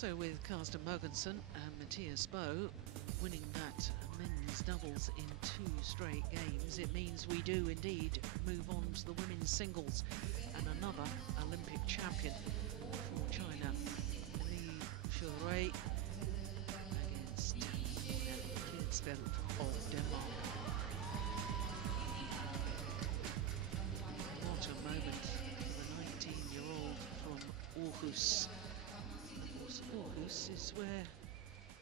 So with Carsten Mogensen and Matthias Bo winning that men's doubles in 2 straight games, it means we do indeed move on to the women's singles and another Olympic champion for China, Xuerui against Kjaersfeldt of Denmark. What a moment for the 19-year-old from Aarhus. Aarhus is where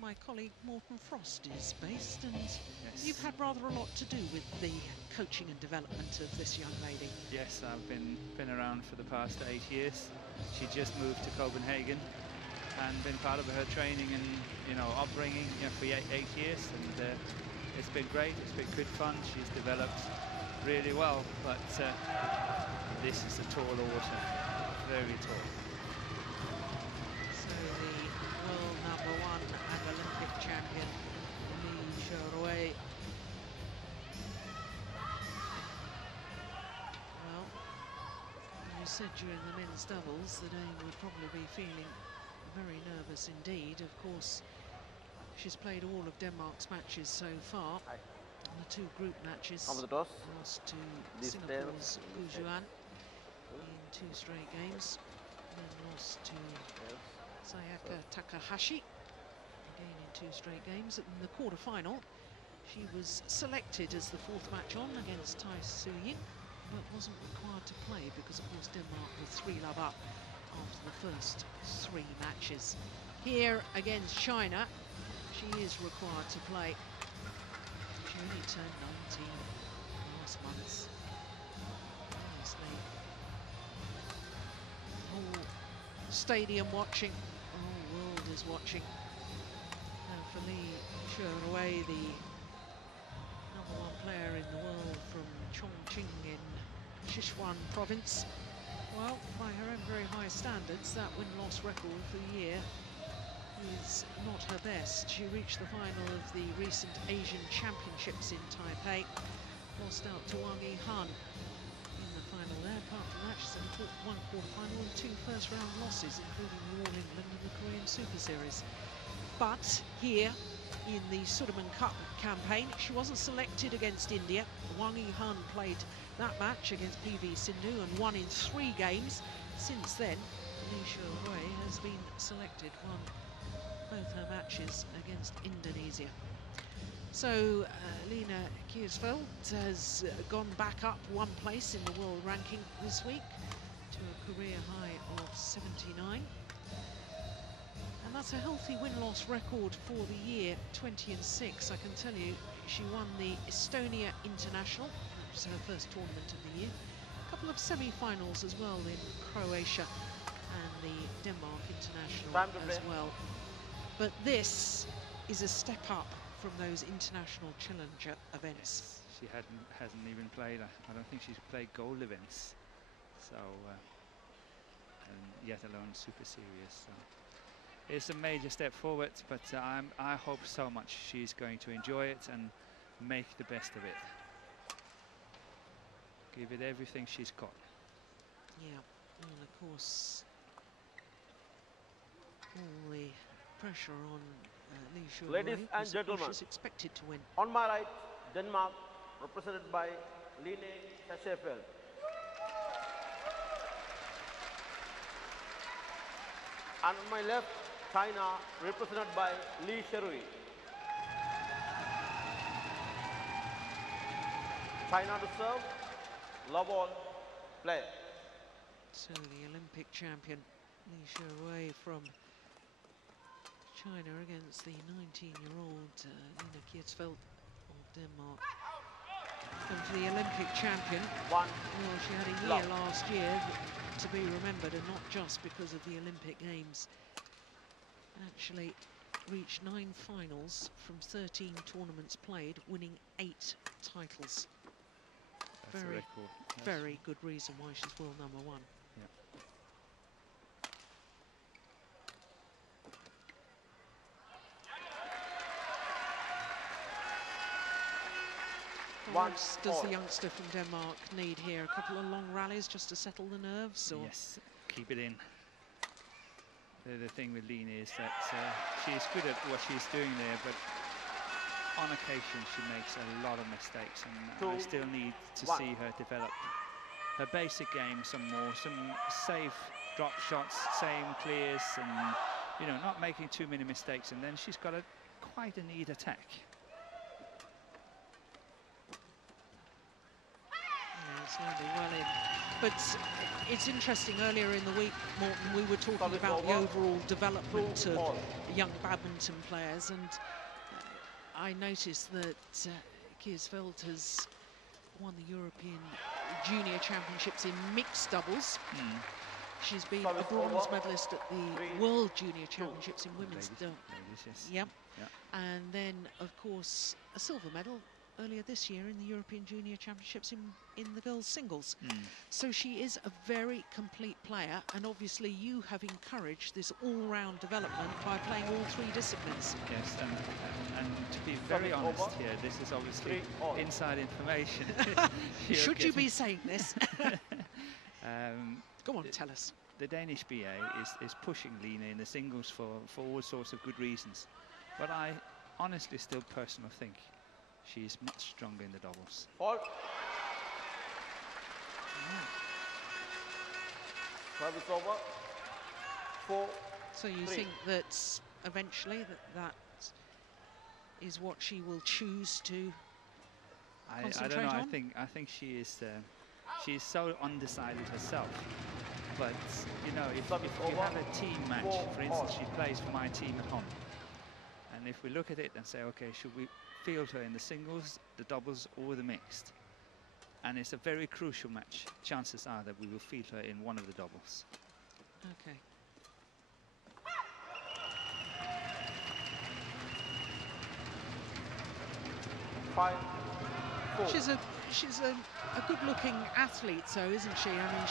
my colleague Morten Frost is based, and yes, you've had rather a lot to do with the coaching and development of this young lady. Yes, I've been around for the past 8 years. She just moved to Copenhagen and been part of her training and upbringing for 8 years, and it's been great. It's been good fun. She's developed really well, but this is a tall order, very tall. World #1 and Olympic champion Xuerui. Well, you said during the men's doubles that Dane would probably be feeling very nervous indeed. Of course, she's played all of Denmark's matches so far. The 2 group matches, lost to Singapore's Gu Juan in 2 straight games, then lost to Sayaka Takahashi again in 2 straight games. In the quarter-final, she was selected as the 4th match on against Tai Tzu-Ying, but wasn't required to play because, of course, Denmark were 3-love up after the first 3 matches. Here against China, she is required to play. She only turned 19 last month. Honestly, the whole stadium watching. The whole world is watching. And for Xuerui, the #1 player in the world from Chongqing in Sichuan province, well, by her own very high standards, that win-loss record for the year is not her best. She reached the final of the recent Asian Championships in Taipei, lost out to Wang Yihan in the final there. Apart from that, she's only fought 1 quarter-final and 2 first-round losses, including the All England and the Korean Super Series. But here, in the Sudirman Cup campaign, she wasn't selected against India. Wang Yihan played that match against PV Sindhu and won in 3 games. Since then, Xuerui has been selected, won both her matches against Indonesia. So Lina Kjaersfeldt has gone back up 1 place in the world ranking this week to a career high of 79. And that's a healthy win-loss record for the year, 20-6. I can tell you, she won the Estonia International, which was her first tournament of the year. A couple of semi-finals as well in Croatia and the Denmark International as well. But this is a step up from those international challenger events. Yes, she hasn't even played. I don't think she's played gold events, so and yet alone Super Series. So it's a major step forward, but I hope so much she's going to enjoy it and make the best of it. Give it everything she's got. Yeah, and of course, all the pressure on Xuerui. Ladies and gentlemen, she's expected to win. On my right, Denmark, represented by Li-Ning, Kjaersfeldt. And on my left, China, represented by Xuerui. China to serve, love all, play. So the Olympic champion Xuerui from China against the 19-year-old Lina Kjaersfeldt of Denmark. And for the Olympic champion, well, she had a year last year to be remembered, and not just because of the Olympic Games. Actually reached 9 finals from 13 tournaments played, winning 8 titles. That's a record. Very good reason why she's world #1. Yeah. What does the youngster from Denmark need here? A couple of long rallies just to settle the nerves? Or? Yes, keep it in. the thing with Li-Ning is that she's good at what she's doing there, but on occasion she makes a lot of mistakes, and I still need to see her develop her basic game some more, some safe drop shots, same clears, and you know, not making too many mistakes, and then she's got quite a neat attack. Yeah, it's landing well in. But it's interesting, earlier in the week, Morten, we were talking about the overall development of young badminton players, and I noticed that Kjaersfeldt has won the European Junior Championships in mixed doubles. She's been a bronze medalist at the World Junior Championships in women's doubles. Yes. Yep. Yeah. And then, of course, a silver medal earlier this year in the European Junior Championships in the girls' singles. So she is a very complete player, and obviously you have encouraged this all-round development by playing all three disciplines. Yes, and to be very honest here, this is obviously inside information. Should you be saying this? Go on, the, tell us. The Danish BA is pushing Li-Ning in the singles for all sorts of good reasons, but I honestly still personally think she is much stronger in the doubles. Service over. 4. So you think that eventually that is what she will choose to concentrate on? I don't know. I think she is so undecided herself. But you know, if you have a team match, for instance, she plays for my team at home, and if we look at it and say, okay, should we field her in the singles, the doubles, or the mixed? And it's a very crucial match. Chances are that we will field her in one of the doubles. Okay. She's a good-looking athlete, so isn't she? I mean,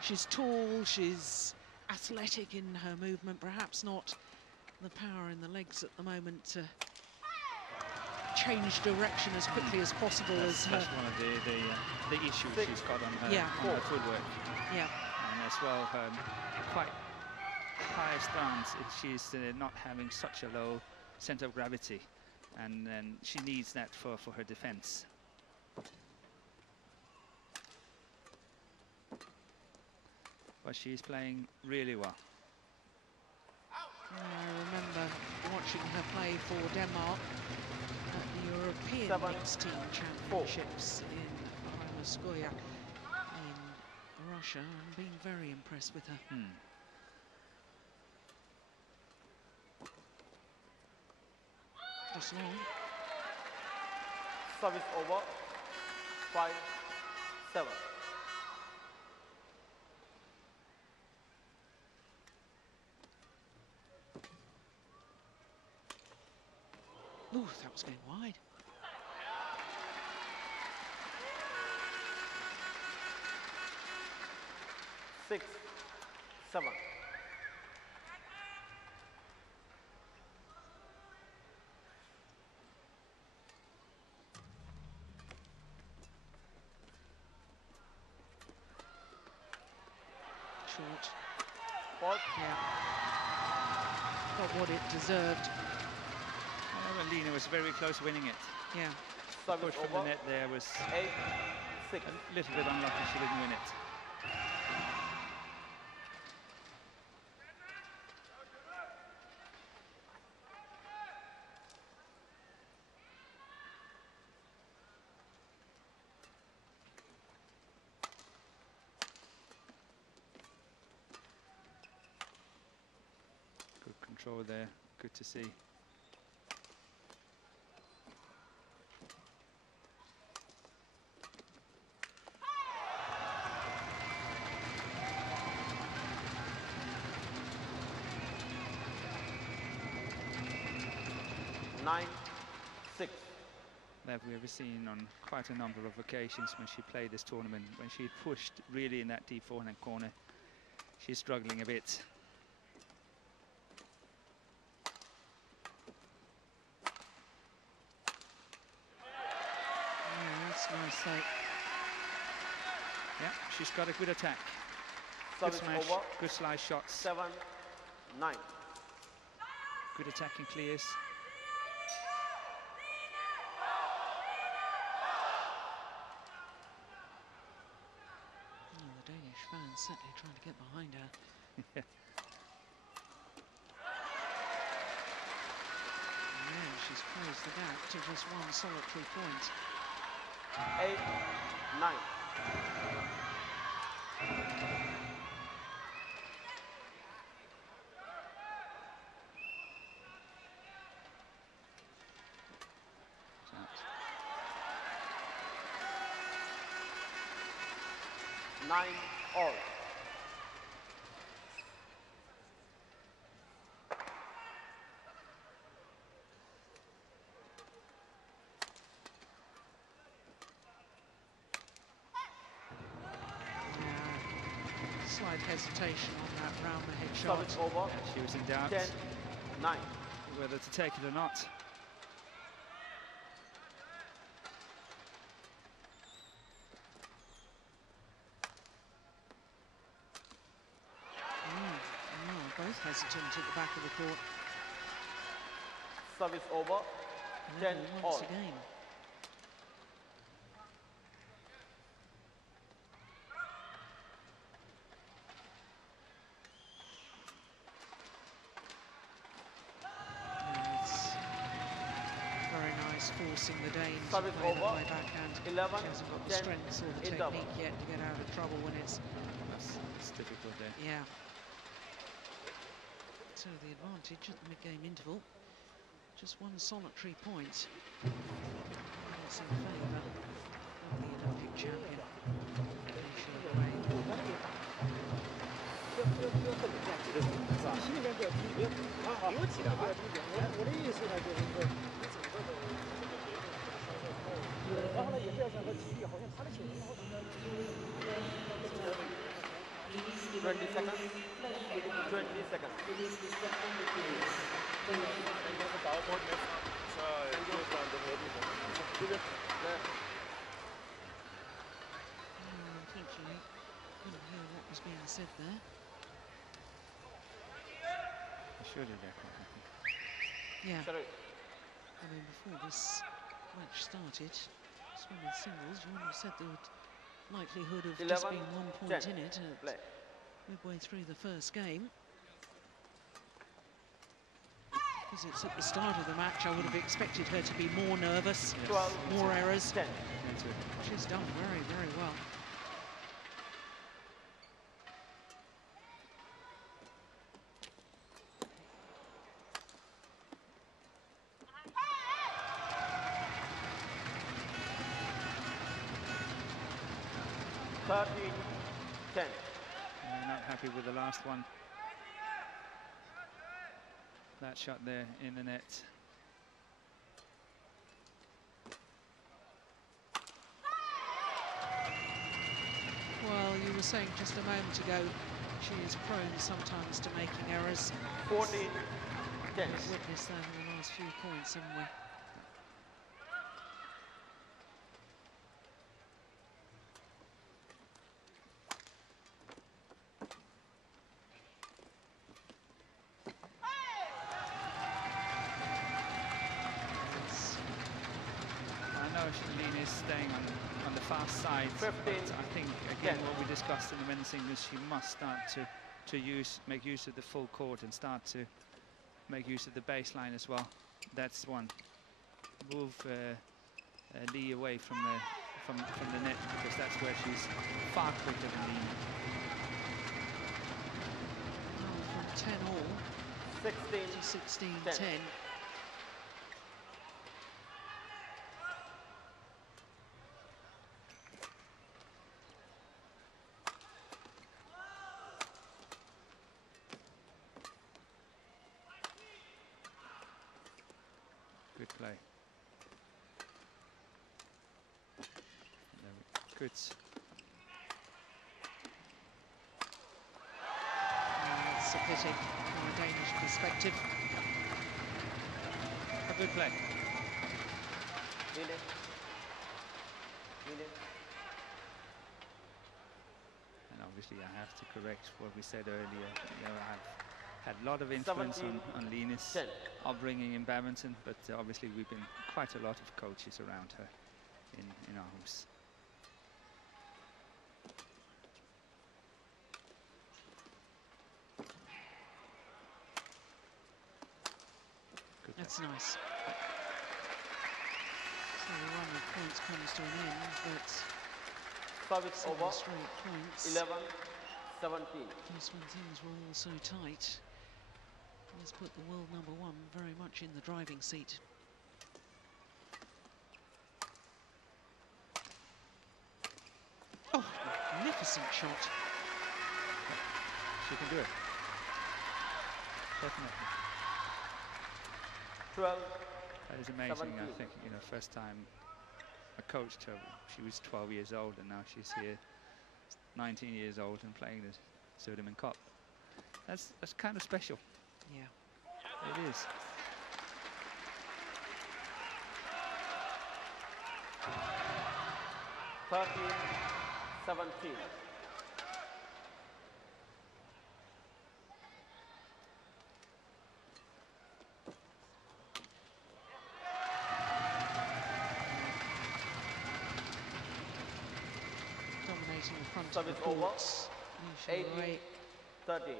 she's tall, she's athletic in her movement, perhaps not the power in the legs at the moment to change direction as quickly as possible. That's one of the issues she's got on her, on her footwork. Yeah. And as well, her quite high stance, she's not having such a low center of gravity, and she needs that for her defense. But she's playing really well. I remember watching her play for Denmark at the European Mixed Team Championships in Xuerui in Russia, and being very impressed with her. Just long. Service over. 5-7. Ooh, that was going wide. Six, 7. Short. What? Yeah. Got what it deserved. Li-Ning was very close winning it. Yeah. The push from the net there was 8-6. a little bit unlucky she didn't win it. Good control there, good to see. That we've seen on quite a number of occasions when she played this tournament. When she pushed really in that deep forehand corner, she's struggling a bit. Yeah, that's nice though. Yeah, she's got a good attack. Service Good smash, over. good slice shots. 7-8. 9. Good attacking clears. Oh, the Danish fans certainly trying to get behind her. Yeah. And she's closed the gap to just one solitary point. 8, 9. Out. 9 all. Slight hesitation on that round the head shot. Service over. Yeah, she was in doubt 10, 9. whether to take it or not. Both hesitant at the back of the court. Service over. 10 Once all. again. Forcing the Dane to Service play the over. high backhand. 11, She hasn't got the 10 strength or the in technique double. yet to get out of trouble when it's... That's difficult there. Yeah. So the advantage at the mid-game interval. Just one solitary point. That's in favour of the Olympic champion. Twenty seconds. 20 seconds. Unfortunately, couldn't hear what was being said there. Should have, Yeah. Xuerui. I mean, before this match started, swimming singles, you wouldn't have said there would likelihood of 11, just being 1 point 10. in it Play. midway through the first game. Because it's at the start of the match, I would have expected her to be more nervous, Yes. 12, more errors. 10. She's done very, very well. Not happy with the last one. That shot there in the net. Well, you were saying just a moment ago, she is prone sometimes to making errors. 14, 10. We've witnessed that in the last few points, haven't we? Li-Ning is staying on the fast side. 15, but I think again 10. what we discussed in the men's singles, she must start to make use of the full court and start to make use of the baseline as well. That's one. Move Li away from the net, because that's where she's far quicker than Li-Ning. From 10 all 16, to 16-10. 10. Good play. Good. It's a pity from a Danish perspective. A good play. Li-Ning. And obviously I have to correct what we said earlier. You know, had a lot of influence 17, on Li-Ning's 10. upbringing in badminton, but obviously we've been quite a lot of coaches around her in Aarhus. That's nice. So the run of points comes to an end, but Service over. straight points. 11, 17. Just when things were all so tight, has put the world #1 very much in the driving seat. Oh, magnificent shot. She can do it. Definitely. 12. That is amazing. 17. I think, you know, first time I coached her, she was 12 years old, and now she's here 19 years old and playing the Sudirman Cup. That's kind of special. Yeah. It is. Thirteen, 17. Dominating the front of Service the over. courts. 18, 13.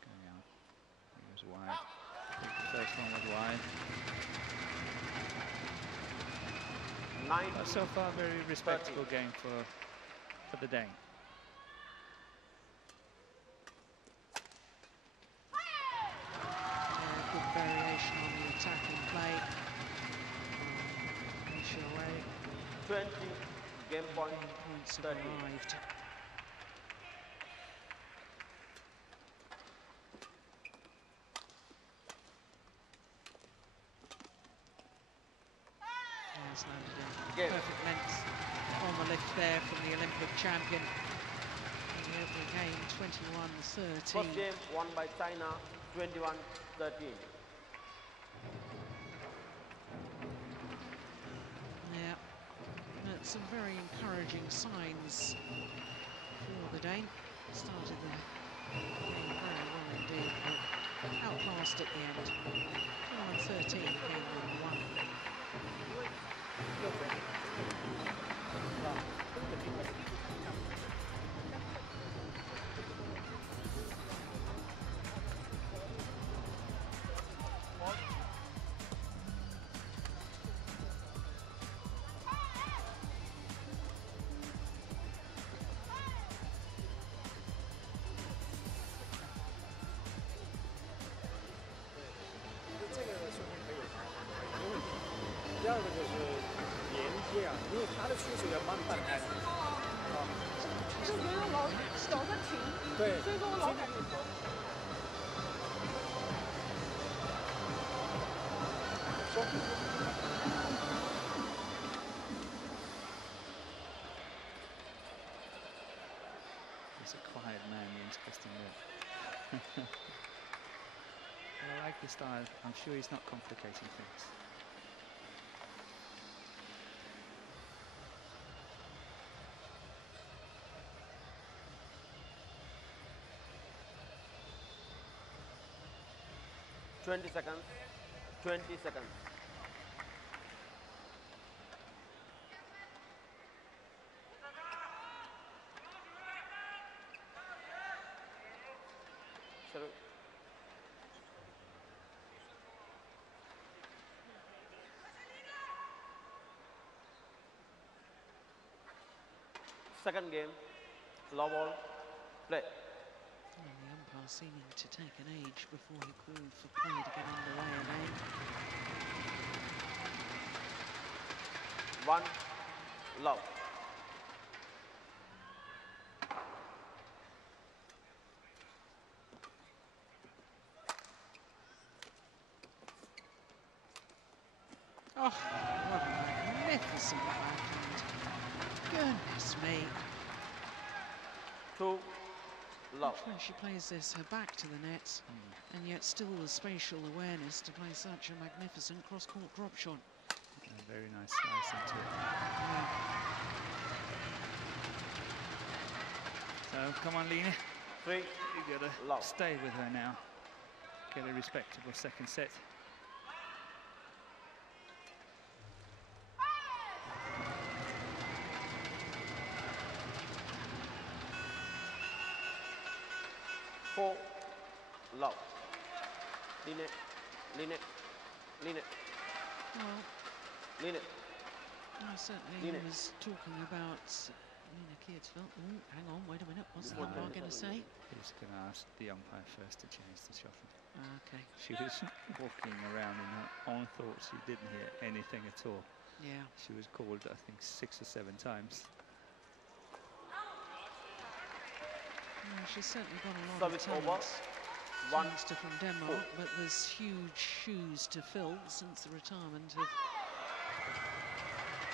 Going out. It was wide. I think the first one was wide. 19, But so far, very respectable game for the Dane. Good variation on the attacking play. Xuerui. 20. Game point. Points have 30. arrived. Has landed in Game. perfect length on the lift there from the Olympic champion. In the opening game, 21-13. First game won by China, 21-13. Yeah, that's some very encouraging signs for the Dane. Started the game very well indeed, but outclassed at the end. 21-13, game number 1. He's a quiet man, interesting there. Well, I like the style. I'm sure he's not complicating things. Twenty seconds. 20 seconds. Xuerui. Second game, low ball, play. And the umpire seeming to take an age before he called for play to get underway again. 1, low. Oh, what a magnificent backhand. Goodness me. 2, love. When she plays this, her back to the net, and yet still the spatial awareness to play such a magnificent cross-court drop shot. A very nice slice into it. Yeah. So come on, Li-Ning. 3 You gotta love. stay with her now. Get a respectable second set. Four love. Li-Ning, Li-Ning, Li-Ning, Well, Li-Ning. certainly Li-Ning. he was talking about Kjaersfeldt. Oh, hang on, wait a minute. What's the umpire going to say? He's going to ask the umpire first to change the shot. Okay. She was walking around in her own thoughts. She didn't hear anything at all. Yeah. She was called, I think, 6 or 7 times. Well, she's certainly got a lot Service of over. talent. 1 Youngster from Denmark, but there's huge shoes to fill since the retirement of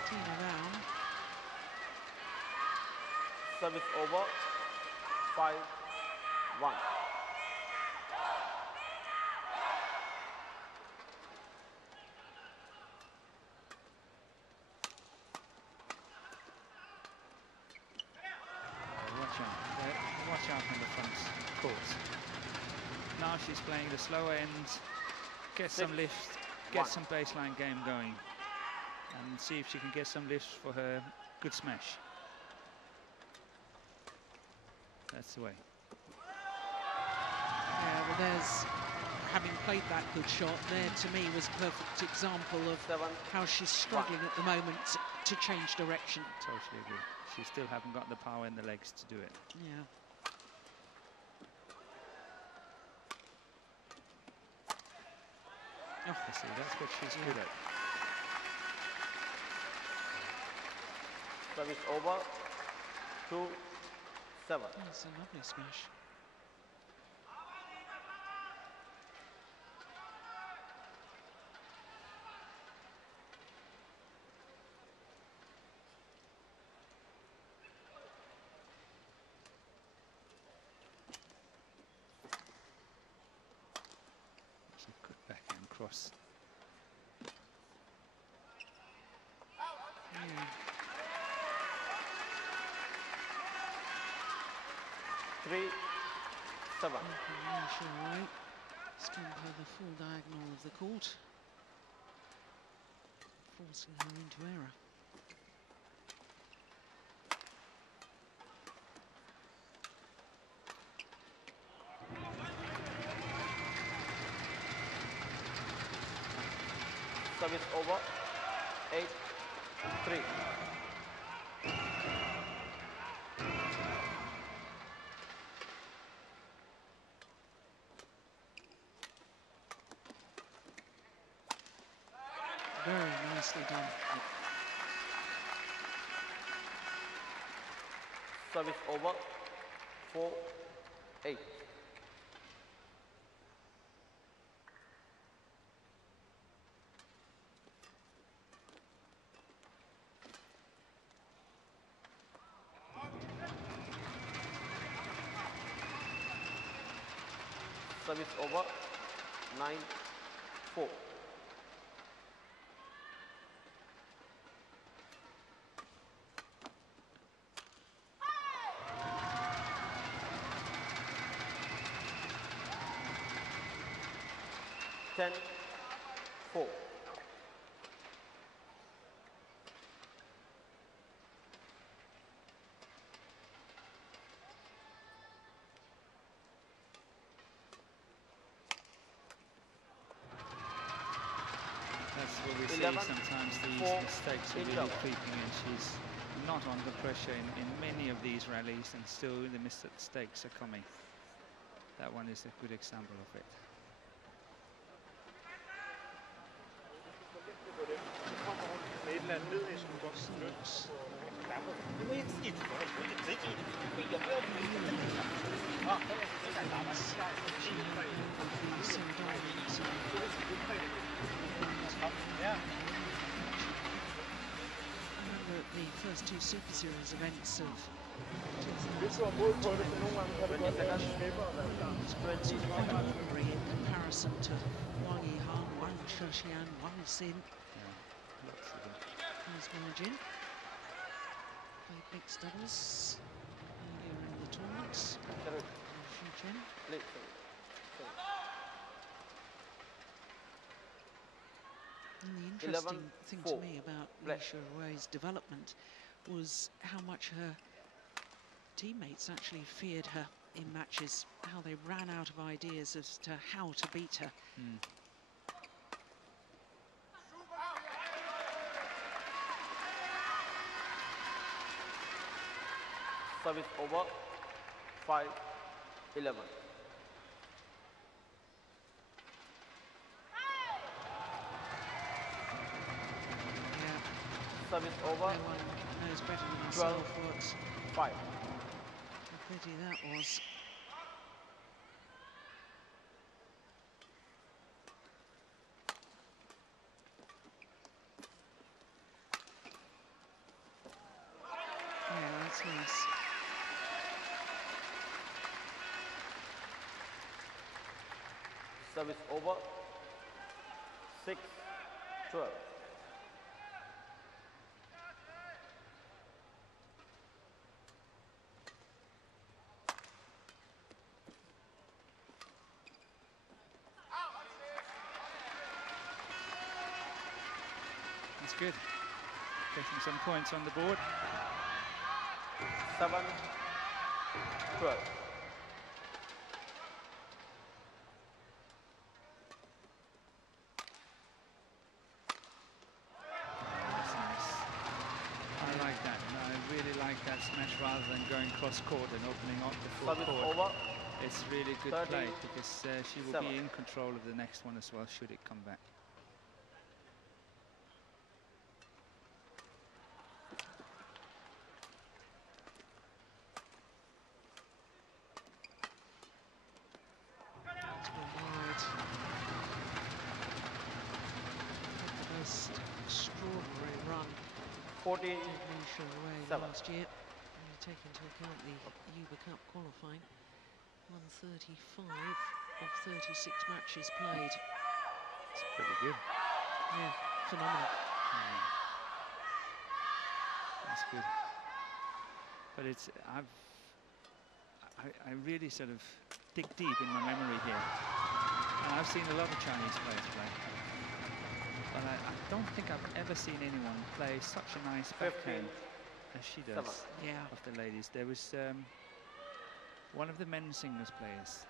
Tina Round. Service over. 5-1. Watch out on the front court. Now she's playing the slower end, get some lift, get some baseline game going, and see if she can get some lifts for her good smash. That's the way. Yeah, well, there's, having played that good shot, there to me was a perfect example of 7, how she's struggling at the moment to change direction. Totally agree. She still haven't got the power in the legs to do it. Yeah. Oh, see, that's what she's good at. Service over. 2-7. That's a lovely smash. It's a good backhand cross. Yeah. 3-7. Xuerui stump her the full diagonal of the court, forcing her into error. Service over. 8-3. Very nicely done. Service over. 4-8. Service over. 9-4. Ten, 4. That's what we 11, see sometimes. These 4, mistakes are really interval. creeping in. She's not under pressure in many of these rallies, and still the mistakes are coming. That one is a good example of it. Remember the first 2 Super Series events of 20 seconds. 20 sort of seconds. ordinary in comparison to Wang Yihan, Wang Shexian, Wang Xin. Yeah, lots of them. Here's Margin. Played mixed doubles earlier in the tournaments. Shenzhen. And the interesting thing to me about Li Xuerui's development was how much her teammates actually feared her in matches, how they ran out of ideas as to how to beat her. Service over. 5-11. Yeah. Service over. No one knows better than herself what 5. a pity that was. Yeah, that's nice. Service over. 6-12. That's good. Getting some points on the board. 7-12. That's nice. I like that. I really like that smash rather than going cross court and opening up the full Service court. over. It's really good 30, play because she will 7. be in control of the next one as well, should it come back. It's been wide. The most extraordinary run 14. of Li Xuerui 7. last year. When you take into account the Uber Cup qualifying, 135 of 36 matches played. It's pretty good. Yeah, phenomenal. That's good. But it's I really sort of dig deep in my memory here. And I've seen a lot of Chinese players play. But I don't think I've ever seen anyone play such a nice backhand as she does. Yeah. Of the ladies. There was one of the men's singles players.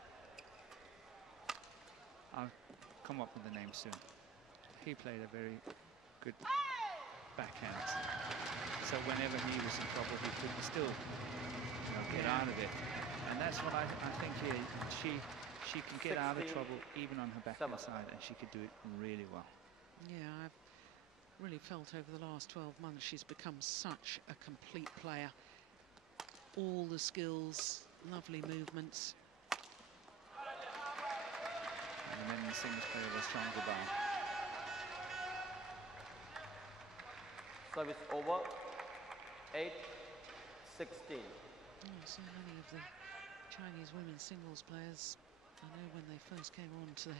I'll come up with the name soon. He played a very good backhand. So whenever he was in trouble, he could still get out of it. And that's what I think here. She can get out of trouble even on her backhand side, and she could do it really well. Yeah, I've really felt over the last 12 months she's become such a complete player. All the skills, lovely movements. And then the singles player was stronger bar. Service over. 8-16. So many of the Chinese women's singles players, I know when they first came onto the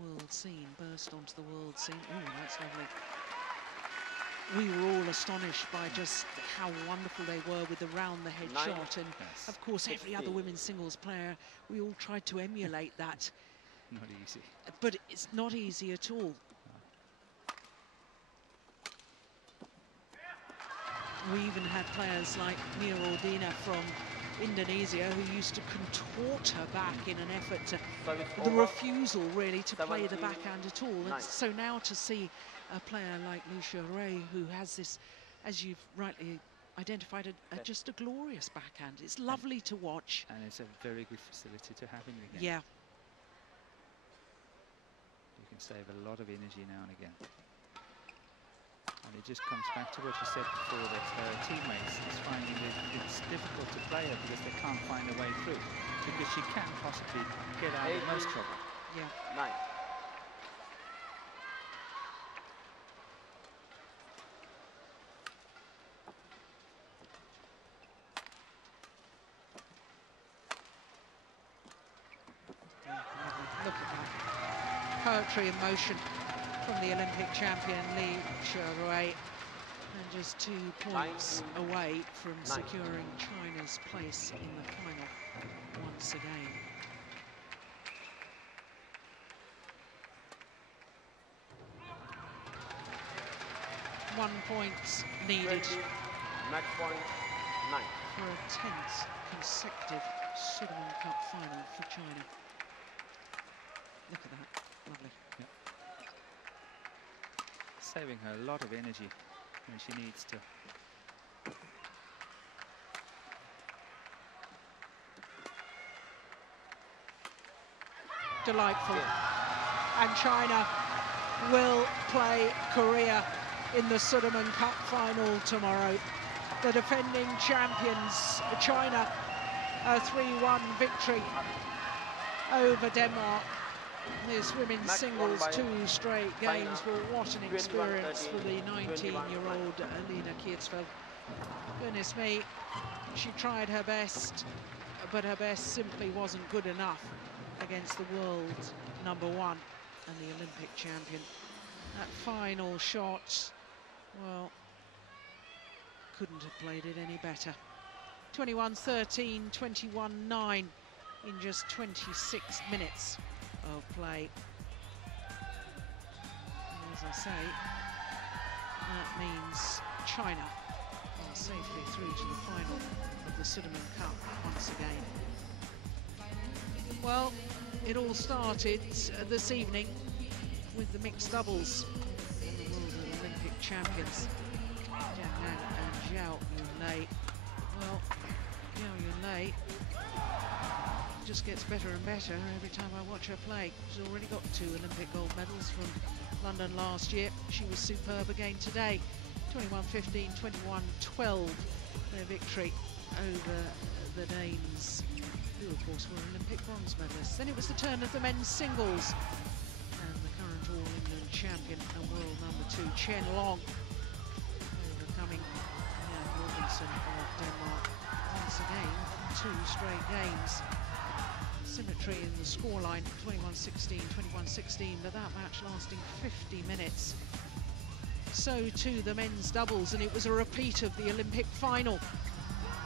world scene, burst onto the world scene. Oh, that's lovely. We were all astonished by just how wonderful they were with the round-the-head shot. And of course, every other women's singles player, we all tried to emulate that. Not easy. But it's not easy at all. We even had players like Mia Ordina from Indonesia who used to contort her back in an effort to the refusal really to play the backhand at all. And so now to see a player like Li Xuerui who has this, as you've rightly identified, just a glorious backhand. It's lovely to watch. And it's a very good facility to have in the game. Yeah. You can save a lot of energy now and again. And it just comes back to what you said before, that her teammates is finding it's difficult to play her because they can't find a way through. Because she can possibly get out of most trouble. Yeah. 9. complimentary emotion from the Olympic champion Xuerui, and just 2 points away from securing China's place in the final once again. One point needed. 20, match point 9. For a 10th consecutive Sudirman Cup final for China. Look at that, lovely. Yep. Saving her a lot of energy when she needs to. Delightful. And China will play Korea in the Sudirman Cup final tomorrow. The defending champions, China, a 3-1 victory over Denmark. This women's singles 2 straight games. Well, what an experience for the 19-year-old Li-Ning Kjaersfeldt. Goodness me, she tried her best, but her best simply wasn't good enough against the world #1 and the Olympic champion. That final shot, well, couldn't have played it any better. 21-13, 21-9 in just 26 minutes of play. And as I say, that means China are safely through to the final of the Sudirman Cup once again. Well, it all started this evening with the mixed doubles and the world Olympic champions, Jiang and Zhao Yunlei. Well, Zhao Yunlei just gets better and better every time I watch her play. She's already got 2 Olympic gold medals from London last year. She was superb again today. 21-15, 21-12, their victory over the Danes, who of course were Olympic bronze medalists. Then it was the turn of the men's singles, and the current All-England champion and world #2, Chen Long, overcoming Jan Jorgensen of Denmark. Once again, 2 straight games. Symmetry in the scoreline, 21-16, 21-16, but that match lasting 50 minutes. So too the men's doubles, and it was a repeat of the Olympic final.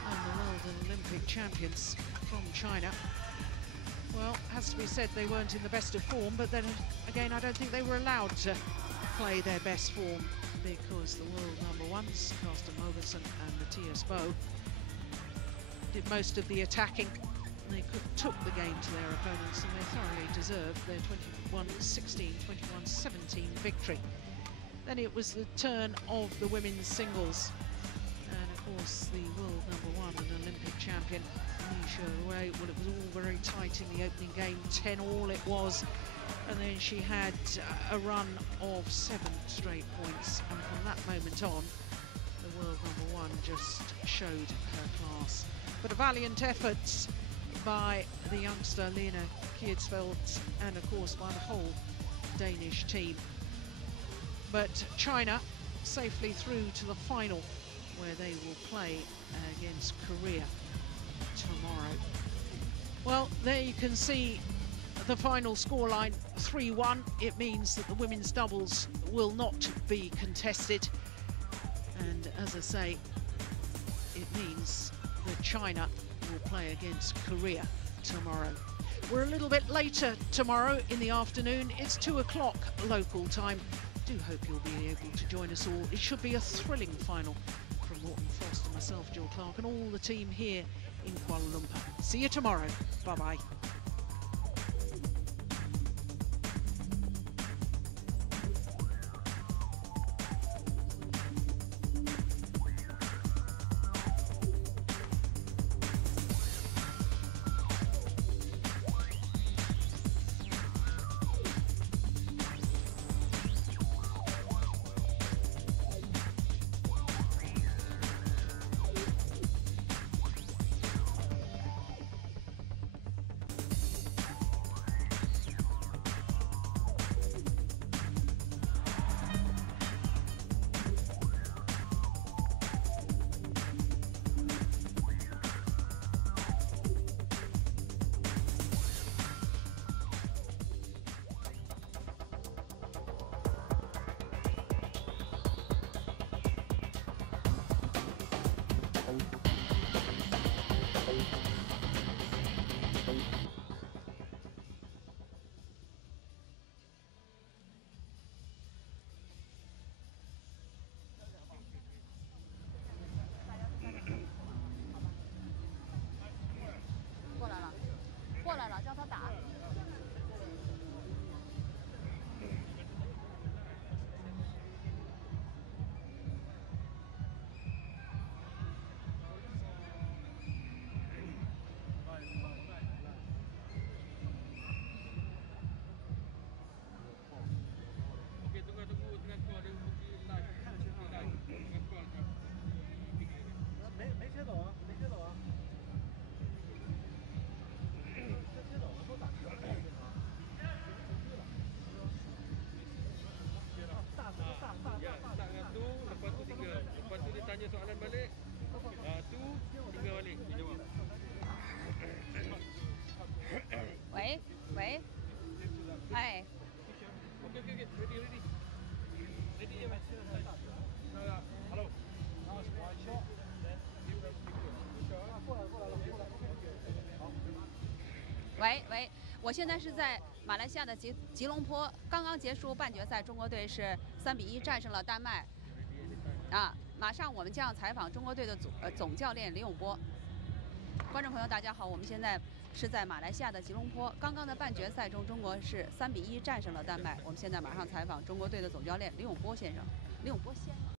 And the world and Olympic champions from China. Well, has to be said, they weren't in the best of form, but then again, I don't think they were allowed to play their best form, because the world #1s, Karsten Mogensen and Mathias Bo, did most of the attacking. They took the game to their opponents, and they thoroughly deserved their 21-16, 21-17 victory. Then it was the turn of the women's singles, and of course the world #1 and Olympic champion Xuerui. Well, it was all very tight in the opening game, 10-all it was, and then she had a run of 7 straight points, and from that moment on the world #1 just showed her class. But a valiant effort by the youngster Li-Ning Kjaersfeldt, and of course by the whole Danish team. But China safely through to the final, where they will play against Korea tomorrow. Well, there you can see the final scoreline, 3-1. It means that the women's doubles will not be contested, and as I say, it means that China will play against Korea tomorrow. We're a little bit later tomorrow in the afternoon. It's 2 o'clock local time. Do hope you'll be able to join us all. It should be a thrilling final. From Morton Foster, myself, Jill Clark, and all the team here in Kuala Lumpur. See you tomorrow. Bye-bye. 哎。喂，我现在是在马来西亚的吉隆坡，刚刚结束半决赛，中国队是3-1战胜了丹麦。啊，马上我们将要采访中国队的总教练李永波。观众朋友，大家好，我们现在是在马来西亚的吉隆坡。刚刚的半决赛中，中国是3-1战胜了丹麦。我们现在马上采访中国队的总教练李永波先生。李永波先生。